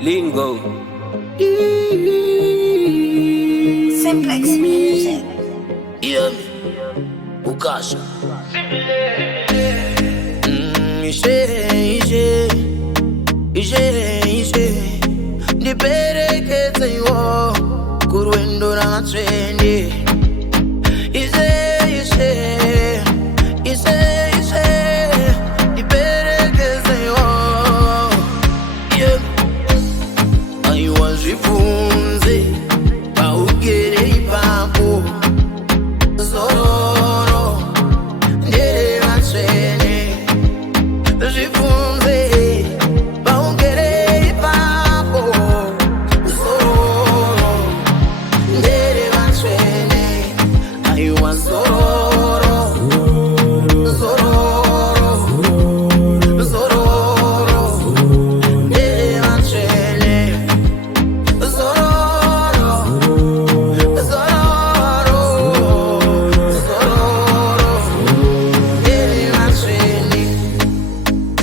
Lingo. Simplex Music. Yeah, Ukasha. Ishe ndiperekeze iwo kurwendo ramatsvende. Ishe ndiperekeze iwo. Yeah, aiwa zvibvunze paugere ipapo. Zororo ndere matsvene. Zvibvunze paugere ipapo. Zororo ndere matsvene. Aiwa zororo ndere matsvene.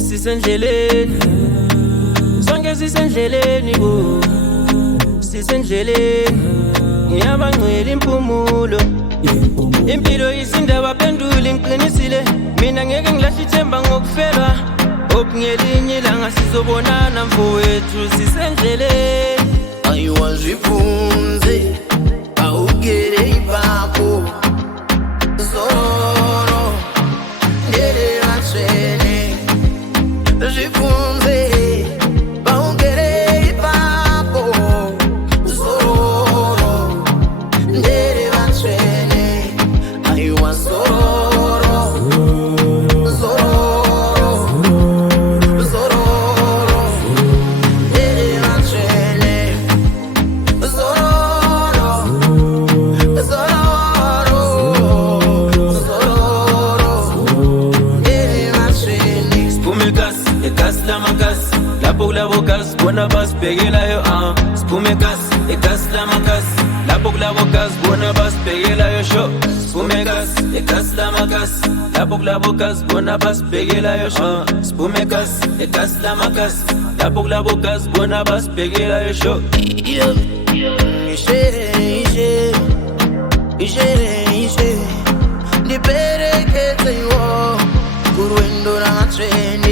Sisendleleni, sonke sisendleleni bo. Sisendleleni, ngiyabangcwele impumulo. Impilo isindaba pendula ngiqinisile. Mina ngeke ngilahle ithemba ngokufelwa. Ngelinye ilanga sizobonana mfowethu sisendleleni. Aiwa zvibvunze paugere ipapo. Zororo ndere matsvene. Zvibvunze paugere ipapo. Zororo ndere matsvene. Aiwa zororo ndere matsvene. Lapho gas, bona basibhekelayo Siphume gas, egas lamagas. Lapho gas, bona basibhekelayo sho. Siphume gas, egas lamagas. Lapho gas, bona basibhekelayo sho. Siphume gas, egas lamagas. Lapho gas, bona basibhekelayo sho. Ishe ndiperekeze iwo kurwendo ramatsvene.